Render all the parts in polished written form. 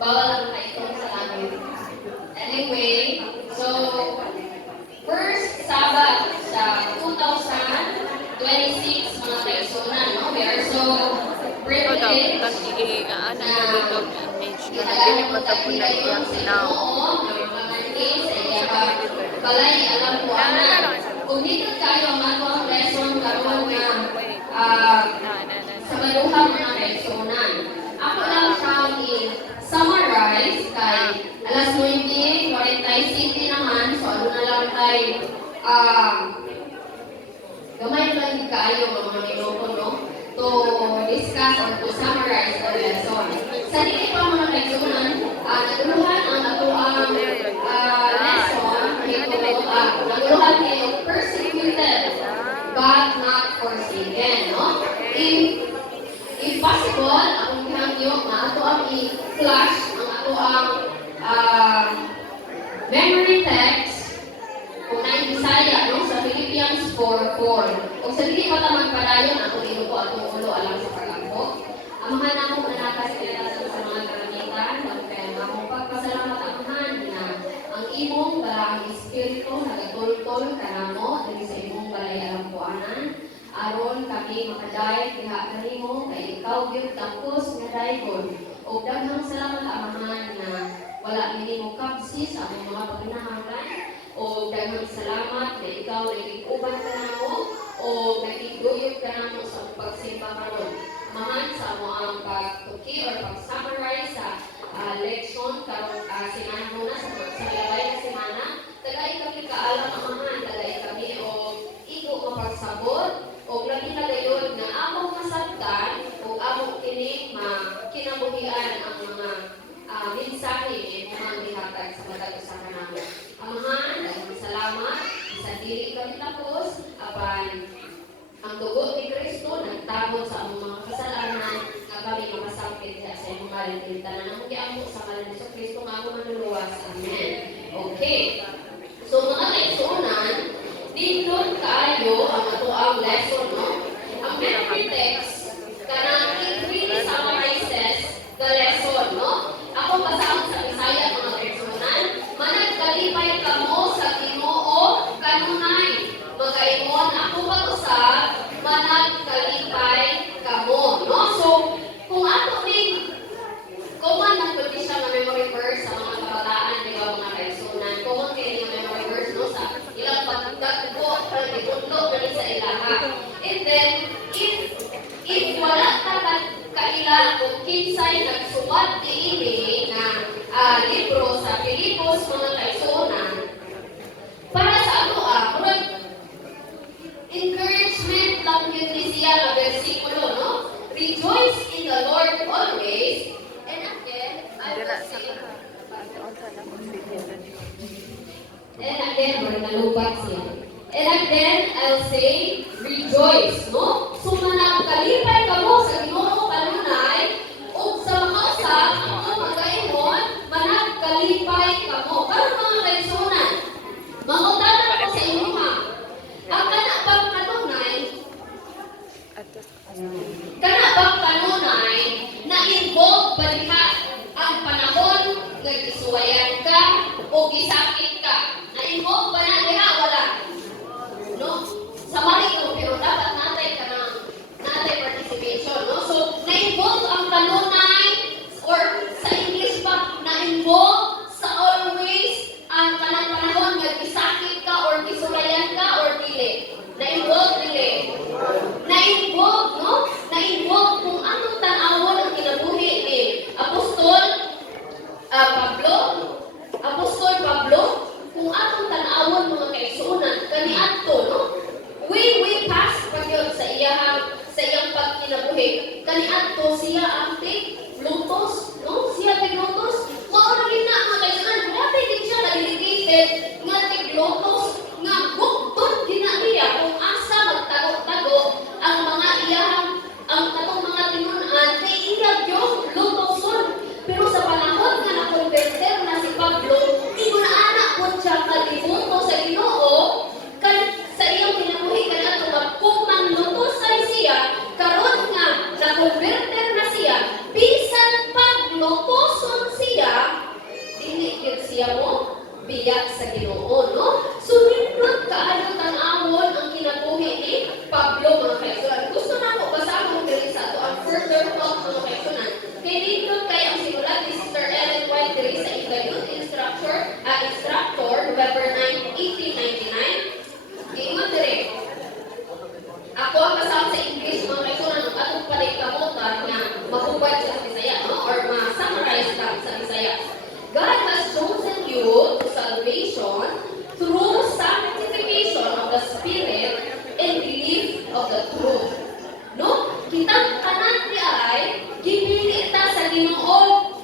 bawal ang kaitong sa langit. Anyway, so, first Sabbath sa 2026 mga kaisunan, no? We are so privileged na ginagawa mo tayo ngayon sa Ginoo, ng mga case, ay balay alam ko kung dito tayo ang atong lesson karon nga sa maluhang mga kaisunan. Ako lang siyang i-summarize kay alas 9:47 naman, so ano na lang tayo gamay lang kaayo mga minuto, no? To discuss or to summarize the lesson. Sa dili pa mga kaisunan, naguluhan ang atuang lesson nito, naguluhan kayo persecuted but not forsaken, no? If possible, akong ginagyo na ato ang i-flash ang ato ang memory text kung na Bisaya, no? Sa Philippians 4:4. Kung sa dili pa ta magpadayon, ato inupo atong ulo alang sa pag-ampo. Amahan na akong nanakas kilatasan sa mga karamitan, kaya akong pagpasalamat amahan na ang imong balang espiritu nagatultol kanamo dili sa imong balay alampuanan. Aron kami makadayag diha kanimo kay ikaw gyud tapos nga daygon. Og daghang salamat amahan na wala minimo kapsis ang mga paghinahanglan. Og daghang salamat na ikaw nagig-uban kanamo o nagiguyod kanamo sa pagsimba karon. Amahan sa mo ang pagtuki or pag-summarize sa leksyon karon sinana muna sa labay na semana. Tagay kami kaalam amahan, tagay kami og iko mapagsabot o lagi na gayon na among masabtan o among kini kinabuhian ang mga mensahe ng mga gihatag sa matag usa kanamo. Amahan, daghang salamat sa dili kami tapos apan ang dugo ni Kristo nagtabot sa among mga kasalanan nga kami makasangkit sa imong ngalan tanan among giampo sa ngalan ni Kristo nga among manluluwas. Amen. Okay. So mga kaigsuonan, dindot kaayo ang ato ang lesson, no? Ang memory text kanang it really summarizes the lesson, no? Ako basahan sa Bisaya mga kaigsuonan, managkalipay kamo sa Ginoo kanunay. Magaingon ako pag-usab, managkalipay kamo, no? So kung ato ning common na pwede siya na memory verse sa mga kabataan, di ba mga kaigsuonan? Common kayo yung memory verse, no? Sa ilang pagdagpo, pagdagpo, sa ilaha. And then, if wala ka kaila kung kinsay nagsuwat diini na libro sa Pilipos mga kaigsuonan, para sa ato encouragement lang yun ni siya na versikulo, no? Rejoice in the Lord always. And again, I will say, nalubat siya. And again, I'll say, rejoice, no? So, managkalipay kamo sa Ginoo kanunay, o sa mga usap, ang magaingon, managkalipay kamo. Karon mga kaigsuonan, mangutanan ko sa inyo ha. Ang kanabang kanunay, na-involve ba diha ang panahon nga gisuwayan ka o gisakit ka? Na-involve ba na diha? Wala. No? Sa marito, pero dapat natay participation, no? So, na-involve ang kanunay or sa English pa, na-involve sa always ang kanang panahon nga gisakit ka or gisulayan ka or dili. Na-involve dili. Na-involve, no? Na-involve kung anong tanawon ang kinabuhi ni Apostol Pablo, kung anong tanawon siya mo biyak sa Ginoo, no? So, nindot kaayo tan-awon ang kinabuhi ni Pablo, mga kaigsunan. Gusto na ako basahon diri sa ato ang further thought, mga kaigsunan. Kay nindot kay ang simulat ni Sister Ellen White diri sa Youth Instructor, November 9, 1899. Giingon diri. Ako ang kasama sa English, mga kaigsunan, ang atong panikamutan nga mahubad siya sa Bisaya, no? Or ma-summarize ka sa Bisaya. God has chosen you to salvation through sanctification of the Spirit and belief of the truth. No? Kitang tanan di ay gipili ta sa Ginoo.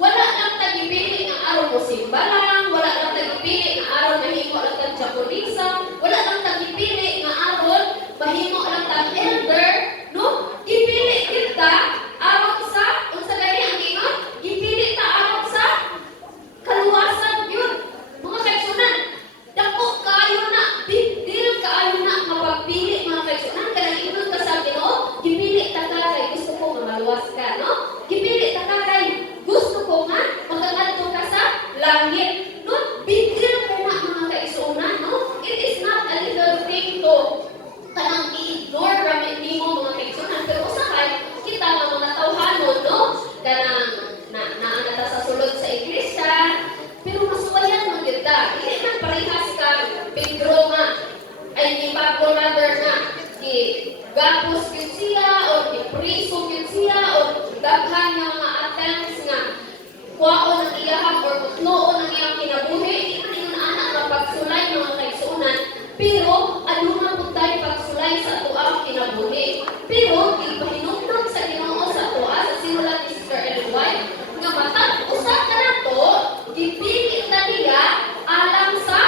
Wala lang ta gipili nga aron mo simba lang, wala lang ta gipili nga aron mahimo lang ta Japonesa, wala lang ta gipili nga aron mahimo lang ta elder, no? Gipili kita aron sa unsa gani ang ingon? Gipili ta aron sa kaluwasan yun. Mga kaigsunan, dako kaayo na, big deal kaayo na mapagpili, mga kaigsunan. Kanang ingon ka sa Ginoo, gipili ta kay gusto ko nga maluwas ka, no? Gipili ta kay gusto ko nga magkadto ka sa langit. No? Big deal ko nga, mga kaigsunan, no? It is not a little thing to kanang i-ignore ramit nimo, mga kaigsunan. Pero usahay, kita nga mga tawhanon, no? Kanang naanata sa sulod sa iglesia, pero masuwayan mo kita. Hindi man parehas ka, Pedro nga, ay ni Pablo rather nga, gapos yun siya, o ipriso yun siya, o daghan nga mga attempts nga, kuwaon ang iyahang, or utloon ang iyang kinabuhi, hindi man yung anak na pagsulay mga kaigsunan, pero ano nga po tayo pagsulay sa tuang kinabuhi. Pero, ipahinumdum sa Ginoo sa tuwa, sa sinulat ni Sister Ellen White, nga matag usa ka na to, gipili na niya alang sa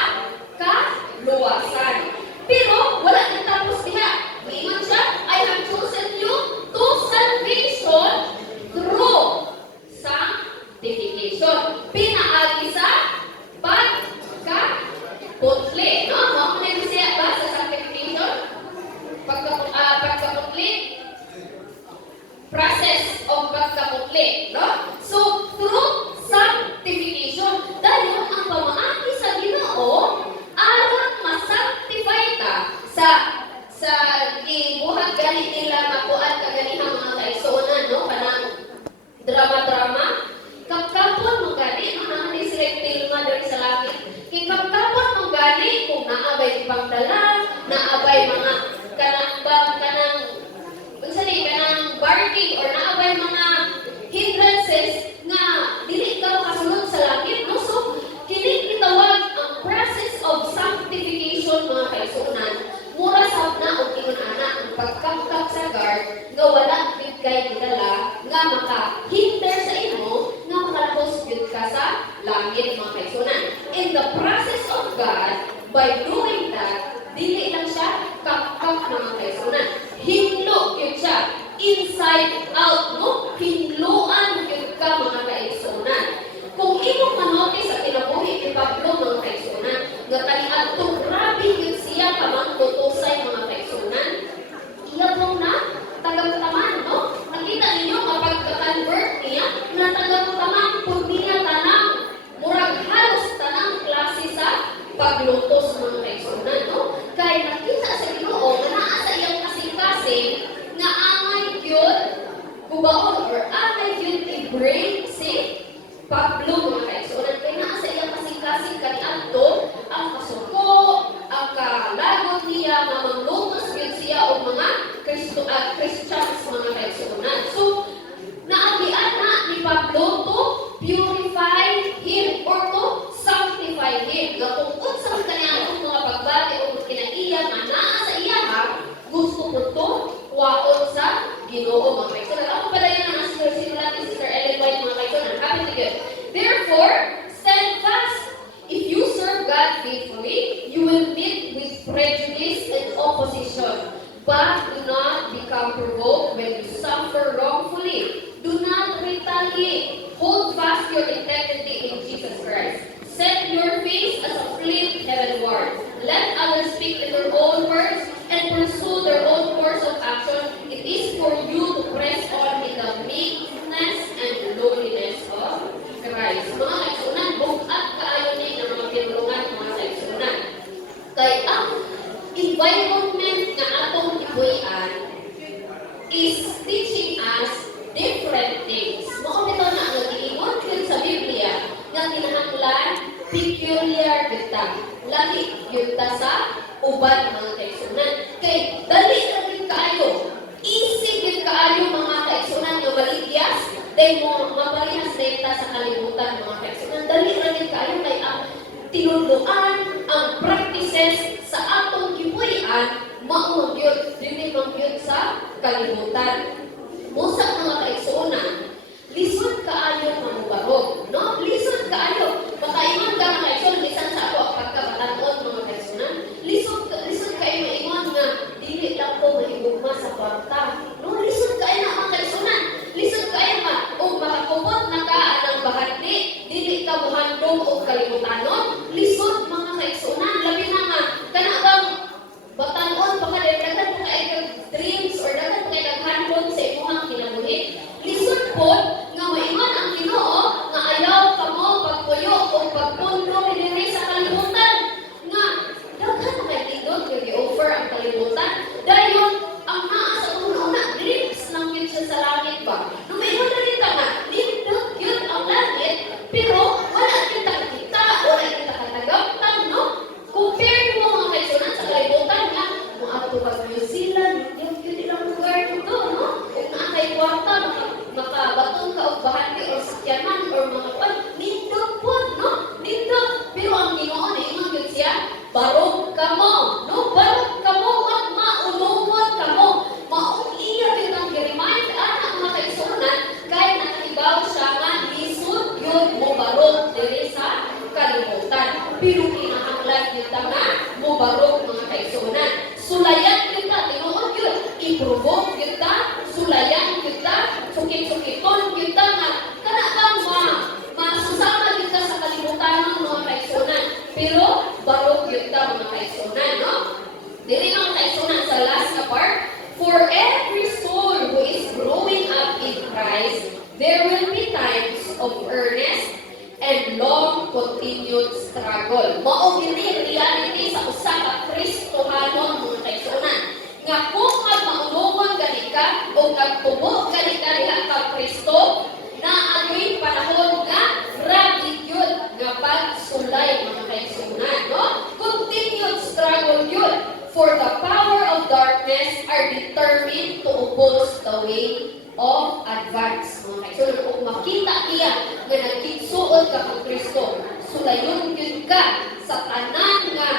kaluwasan. Pero wala na tapos diha. Ingon siya, I have chosen you to salvation through sanctification. Pinaagi sa pagkaputli. No? Mo na yung siya ba sa sanctification? Pagkaputli. Process of pagkaputli, no? So, through sanctification, dahil ang pamaagi sa Ginoo, aron ma-sanctify ta sa gibuhat gani nila makuan kaganihang mga kaigsuonan, no? Kanang drama-drama. Kapkapon mo gani, no? Naman ni selective nga diri sa langit. Kay kapkapon mo gani, kung naabay pagdala, naabay mga kanang barking or naabay mga hindrances nga dili ka makasulod sa langit, no? So, kini gitawag ang process of sanctification, mga kaigsuonan. Mura sab na og ingon ana ang pagkapkap sa guard nga wala gid kay gidala nga makahinder sa imo nga makalahos gid ka sa langit, mga kaigsuonan. In the process of God, by doing that, dili lang siya kapkap, mga kaigsuonan. Hinlo gyud siya inside out, no? Hinluan gyud ka, mga kaigsuonan. Kung imong manotice sa kinabuhi ni Pablo, mga kaigsuonan, nga tani-adtong grabe gyud siya kamang tutusay, mga kaigsuonan. Iya pong na tagang-taman, no? Nakita ninyo kapag ka-convert niya, na tagang-taman pud niya tanang murag halos tanang klase sa paglutos, mga kaigsuonan, no? Kay nakita sa Ginoo nga naa sa iyang kasing-kasing nga angay gyud kubaon or angay gyud i-break si Pablo, mga kaigsuonan. Kay naa sa iyang kasing-kasing kaniadto ang kasuko, ang kalagot niya nga manglutos gyud siya og mga Christians, mga kaigsuonan. So, naagian na ni Pablo to purify him or to sanctify him. Nga tungkol sa kaniadtong mga pagbati o kinaiya nga naa sa iya gusto ko to kuwaon sa Ginoo, mga kaigsuonan. Ako pala yun ang sinulat ni Sister Ellen White, mga kaigsuonan. Happy to good. Therefore, stand fast. If you serve God faithfully, you will meet with prejudice and opposition. But do not become provoked when you suffer wrongfully. Do not retaliate. Hold fast your integrity in Jesus Christ. Set your face as a flint heavenward. Let others speak in their own words and pursue their own course of action. It is for you to press on in the meekness and lowliness of Christ. Mga kaigsuonan, bukat pamilyar kita. Lahi kita sa uban mga kaigsunan. Kay dali na rin kaayo. Easy din kaayo mga kaigsunan nga maligyas. Dahil mo maparihas data sa kalibutan mga kaigsunan. Dali na rin kaayo kay ang tinuluan, ang practices sa atong gipuy-an mao gyud dili man gyud sa kalibutan. Musa mga kaigsunan, lisod kaayo mamubarog, no? Lisod kaayo. Makaingon ka mga kaigsunan bisan sa ako pagkabatan-on mga kaigsunan. Lisod kaayo maingon nga dili lang ko mahigugma sa kwarta. No, lisod kaayo na mga kaigsunan. Lisod kaayo nga og makakupot na ka anang bahati, dili ka mohandom og kalibutanon. Lisod mga kaigsunan, labi na nga kana bang batan-on pagkadagdagan mo kay dreams or dagan kay naghandon sa imong kinabuhi. Lisod pod nga maingon ang Ginoo nga ayaw kamo pagpuyo o pagpundo dinhi sa kalibutan. Nga daghan kay tindog kay gi-offer ang kalibutan. Dayon ang naa sa una dreams lang gyud siya sa langit ba. No maingon na rin nga tindog gyud ang langit pero wala kita kita wala kita katagaptan no. Compare mo mga kaigsunan sa kalibutan nga moadto ka sa New Zealand, yung ilang lugar dito, no? Kung naakay kwarta, makabatong ka o bahati o sakyanan or mga pan, nindot po, no? Nindot. Pero ang Ginoo na ingon yun siya, barog ka mo, no? Barog ka mo, at maulungon ka mo. Maong iya din ang i-remind ang mga kaigsunan, kahit nakaibaw siya nga, lisod yun mo barog dili sa kalibutan. Pero kinahanglan kita nga, mo barog mga kaigsunan. Sulayan kita, tinuod yun. I-provoke kita, sulayan kita, sukit-sukiton kita nga. Kana bang masusama kita sa kalibutan ng mga kaigsunan. Pero, barog kita mga kaigsunan, no? Dili mga kaigsunan sa last na part. For every soul who is growing up in Christ, there will be times of earnest and long continued struggle. Mao gini reality sa usa ka Kristohanon mga kaigsunan. Nga kung maunungon gani ka o nagtubo gani ka diha ka Kristo, na ano'y panahon nga grabe yun nga pagsulay mga kaigsunan, no? Continued struggle yun. For the power of darkness are determined to oppose the way of advance. Mga kaigsunan, kung makita iya nga nagkitsuod ka kang Kristo, sulayon yun ka sa tanan nga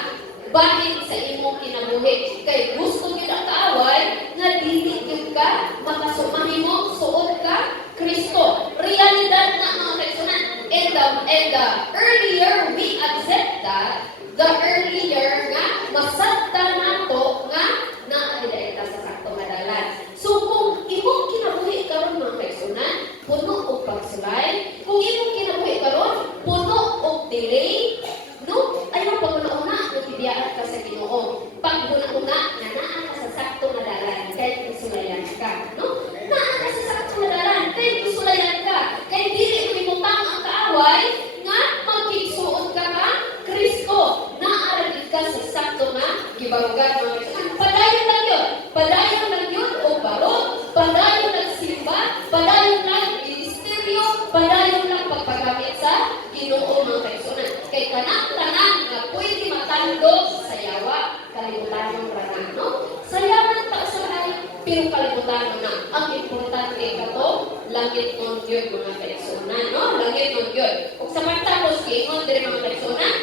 bahin sa imong kinabuhi. Kay gusto yun ang kaaway nga dili yun ka makasumahimong suod ka Kristo. Realidad na mga kaigsunan. And the earlier we accept that, the earlier nga masabta nato nga naadila sa saktong adalan. So kung imong kinabuhi karon mga kaigsunan, puno og pagsulay. Kung imong kinabuhi karon, puno og delay, no? Ayaw pag-una-una, nagtibiyaan ka sa Ginoo. Pag-una-una, na naa ka sa saktong adalan, kahit isulayan ka, no? Naa ka sa saktong adalan, kahit isulayan ka. Kahit dili kumutang ang kaaway, nga magkigsuot ka ka, Kristo. Naaragid ka sa sakto nga, gibarugan mga kaigsunan. Padayon lang yun. Padayon lang yun o barog. Padayon lang simba. Padayon lang ministeryo. Padayon lang pagpagamit sa Ginoo mga kaigsunan. Kay kanang-tanan nga pwede matandog sa yawa, kalibutan ng ranan, no? Sayaman ta usahay, pero kalibutan na. Ang importante ka to, langit nun yun mga kaigsunan, no? Langit nun yun. Kung sa pagtapos, kiingon din mga kaigsunan,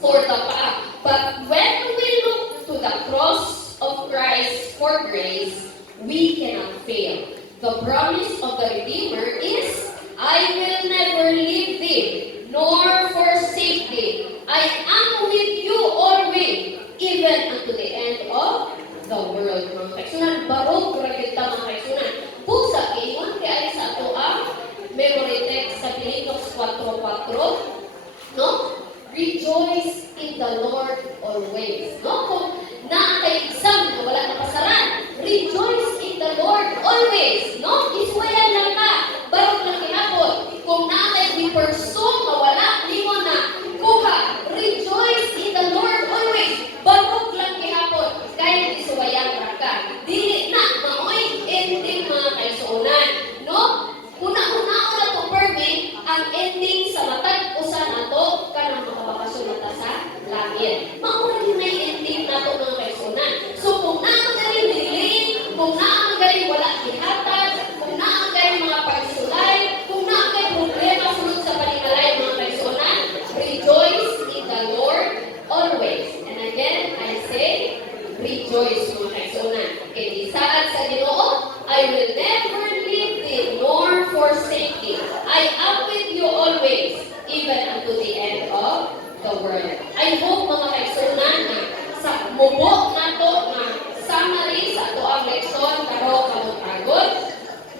for the path. But when we look to the cross of Christ for grace, we cannot fail. The promise of the Redeemer is, I will never leave thee, nor forsake thee. I am with you always, even unto the end of the world. Mga kaigsunan, barog kita mga kaigsunan. Pusa, ingon kaya sa ato ang memory text sa Pilipos 4:4, no? Rejoice in the Lord always. No? Kung na-exam na wala na pasaran, rejoice in the Lord always. No? Iswayan lang ka. Barog lang kinapon. Kung na-di person na wala, di mo na kuha. Rejoice in the Lord always. Barog lang kinapon. Kahit iswayan lang ka. Dili na, maoy, ending mga kaigsunan. No? Una-una to permit ang ending sa matag usa nato kanang makapakasunod you always, even unto the end of the world. I hope mga kaigsunan na sa mubo na to na summary sa ito ang leksyon karo kamutagon,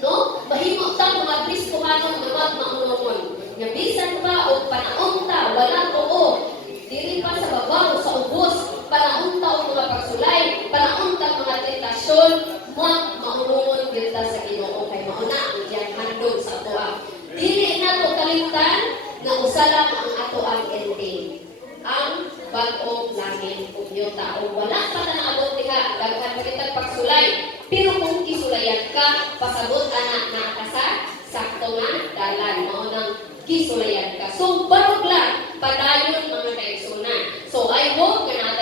no? Mahimo ta mga Kristohanong mga maunumon. Nga bisan pa o panahon ta wala tuo. Dili pa sa babaw sa ubos, panahon ta o mga pagsulay, panahon ta mga tentasyon, maunumon gyud ta sa Ginoo kay mauna ang iyang handog sa atoa. Dili na to kalimtan na usa lang ang ato ang ending. Ang bag-ong langit ug tao wala pa na naabot diha daghan pa kitag pagsulay. Pero kung kisulayan ka, pasabot anak na kasa sakto nga dalan mao nang kisulayan ka. So barog lang padayon mga kaigsunan. So I hope nga